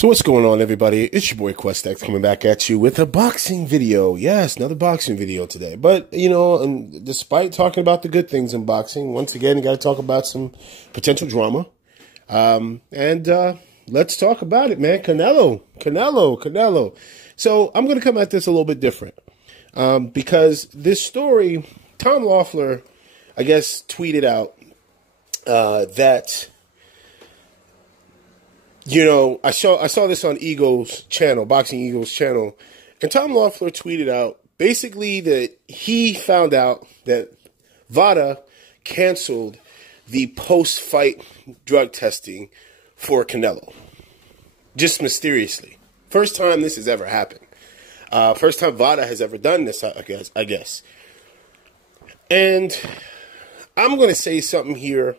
So what's going on, everybody? It's your boy QuestX coming back at you with a boxing video. Yes, another boxing video today. But, you know, and despite talking about the good things in boxing, once again, you got to talk about some potential drama. Let's talk about it, man. Canelo. So I'm going to come at this a little bit different. Because this story, Tom Loeffler, I guess, tweeted out that... You know, I saw this on Eagle's channel, Boxing Eagle's channel, and Tom Loeffler tweeted out basically that he found out that VADA canceled the post-fight drug testing for Canelo. Just mysteriously. First time this has ever happened. First time VADA has ever done this, I guess. And I'm going to say something here.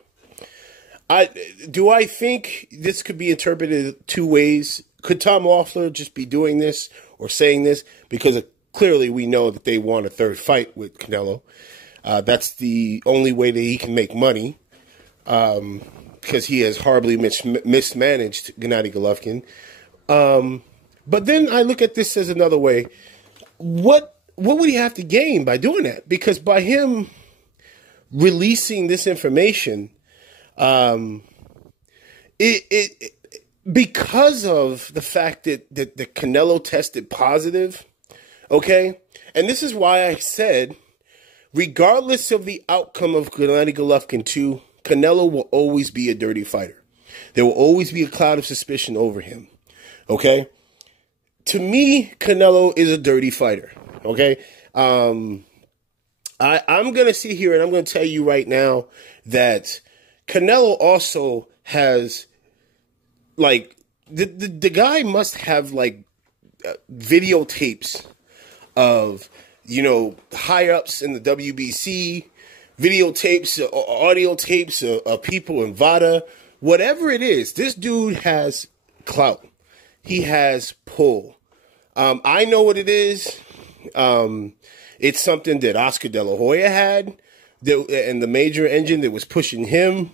Do I think this could be interpreted two ways? Could Tom Loeffler just be doing this or saying this? Because clearly we know that they want a third fight with Canelo. That's the only way that he can make money. Because he has horribly mismanaged Gennady Golovkin. But then I look at this as another way. What would he have to gain by doing that? Because by him releasing this information... because of the fact that the Canelo tested positive, okay? And this is why I said, regardless of the outcome of Gennady Golovkin 2, Canelo will always be a dirty fighter. There will always be a cloud of suspicion over him, okay? To me, Canelo is a dirty fighter, okay? I'm going to sit here and I'm going to tell you right now that Canelo also has, like, the guy must have, like, videotapes of, you know, high-ups in the WBC, videotapes, audio tapes of people in VADA. Whatever it is, this dude has clout. He has pull. I know what it is. It's something that Oscar De La Hoya had, and the major engine that was pushing him.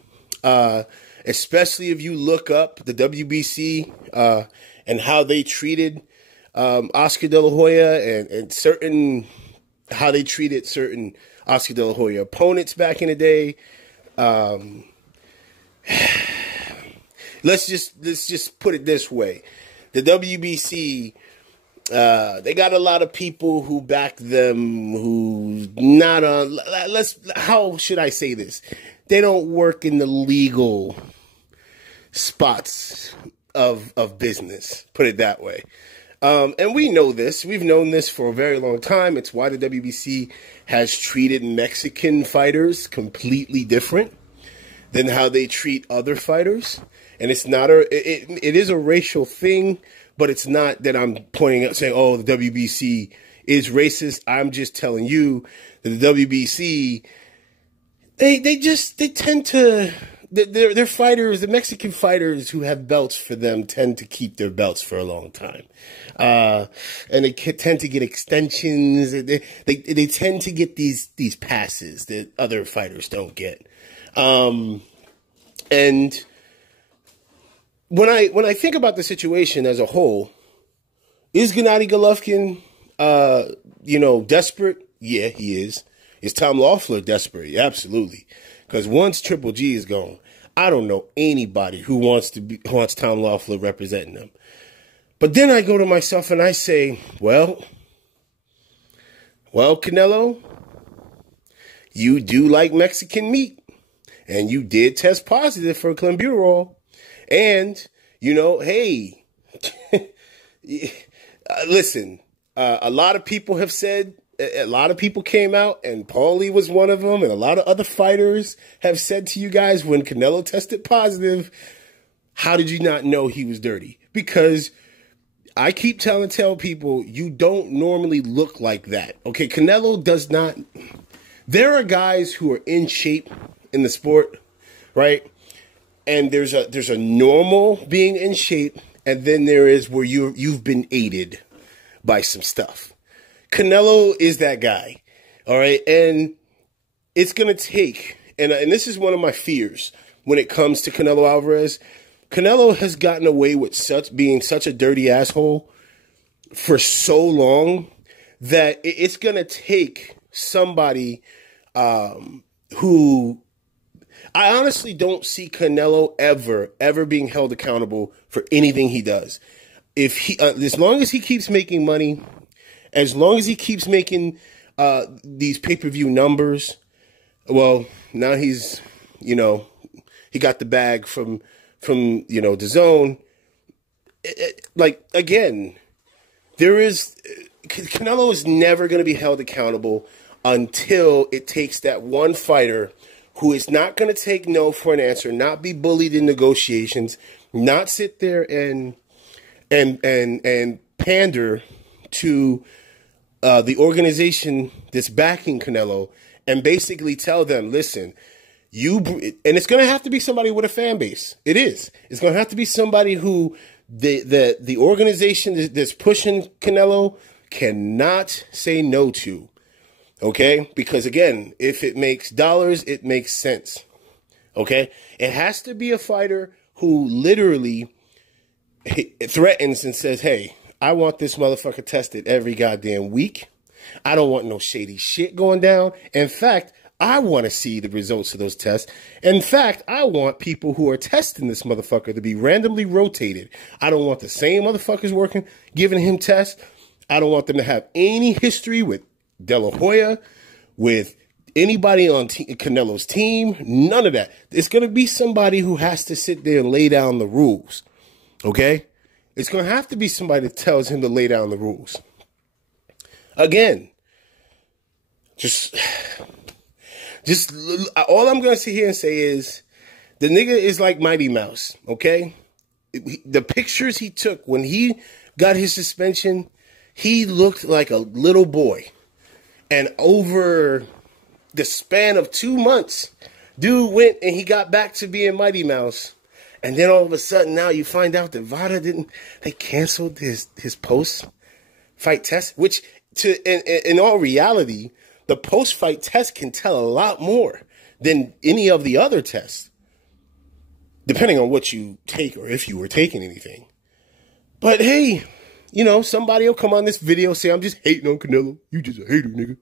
Especially if you look up the WBC and how they treated Oscar De La Hoya and how they treated certain Oscar De La Hoya opponents back in the day. Let's just put it this way: the WBC, they got a lot of people who back them who not how should I say this? They don't work in the legal spots of business, put it that way. And we know this. We've known this for a very long time. It's why the WBC has treated Mexican fighters completely different than how they treat other fighters. And it's not it is a racial thing, but it's not that I'm pointing out saying, oh, the WBC is racist. I'm just telling you that the WBC... They tend to, their fighters, the Mexican fighters who have belts for them tend to keep their belts for a long time. And they tend to get extensions. They tend to get these passes that other fighters don't get. And when I think about the situation as a whole, is Gennady Golovkin, you know, desperate? Yeah, he is. Is Tom Loeffler desperate? Yeah, absolutely. Because once Triple G is gone, I don't know anybody who wants Tom Loeffler representing them. But then I go to myself and I say, well, Canelo, you do like Mexican meat, and you did test positive for clenbuterol, and you know, hey, listen, a lot of people have said. A lot of people came out, and Paulie was one of them, and a lot of other fighters have said to you guys, when Canelo tested positive, how did you not know he was dirty? Because I keep telling people, you don't normally look like that. Okay, Canelo does not... There are guys who are in shape in the sport, right? And there's a normal being in shape, and then there is where you've been aided by some stuff. Canelo is that guy, all right? And it's going to take, and this is one of my fears when it comes to Canelo Alvarez, Canelo has gotten away with being such a dirty asshole for so long that it's going to take somebody who... I honestly don't see Canelo ever being held accountable for anything he does. If he, as long as he keeps making money, as long as he keeps making these pay-per-view numbers, well, now he's, you know, he got the bag from you know, DAZN. Like, again, Canelo is never going to be held accountable until it takes that one fighter who is not going to take no for an answer, not be bullied in negotiations, not sit there and pander to the organization that's backing Canelo and basically tell them, listen, and it's going to have to be somebody with a fan base. It is. It's going to have to be somebody who the organization that's pushing Canelo cannot say no to. Okay? Because again, if it makes dollars, it makes sense. Okay? It has to be a fighter who literally threatens and says, hey, I want this motherfucker tested every goddamn week. I don't want no shady shit going down. In fact, I want to see the results of those tests. In fact, I want people who are testing this motherfucker to be randomly rotated. I don't want the same motherfuckers working, giving him tests. I don't want them to have any history with De La Hoya, with anybody on Canelo's team. None of that. It's going to be somebody who has to sit there and lay down the rules. Okay? It's going to have to be somebody that tells him to lay down the rules. Again, just all I'm going to sit here and say is the nigga is like Mighty Mouse, okay? The pictures he took when he got his suspension, he looked like a little boy. And over the span of 2 months, dude went and he got back to being Mighty Mouse. And then all of a sudden now you find out that VADA they canceled his post-fight test, which in all reality, the post-fight test can tell a lot more than any of the other tests, depending on what you take or if you were taking anything. But hey, you know, somebody will come on this video and say, I'm just hating on Canelo. You just a hater, nigga.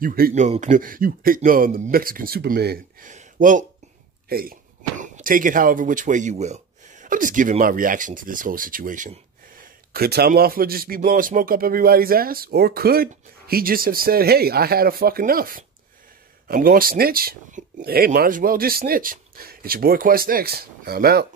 You hating on Canelo. You hating on the Mexican Superman. Well, hey, take it however which way you will. I'm just giving my reaction to this whole situation. Could Tom Loeffler just be blowing smoke up everybody's ass? Or could he just have said, hey, I had a fuck enough. I'm going to snitch. Hey, might as well just snitch. It's your boy Quest X. I'm out.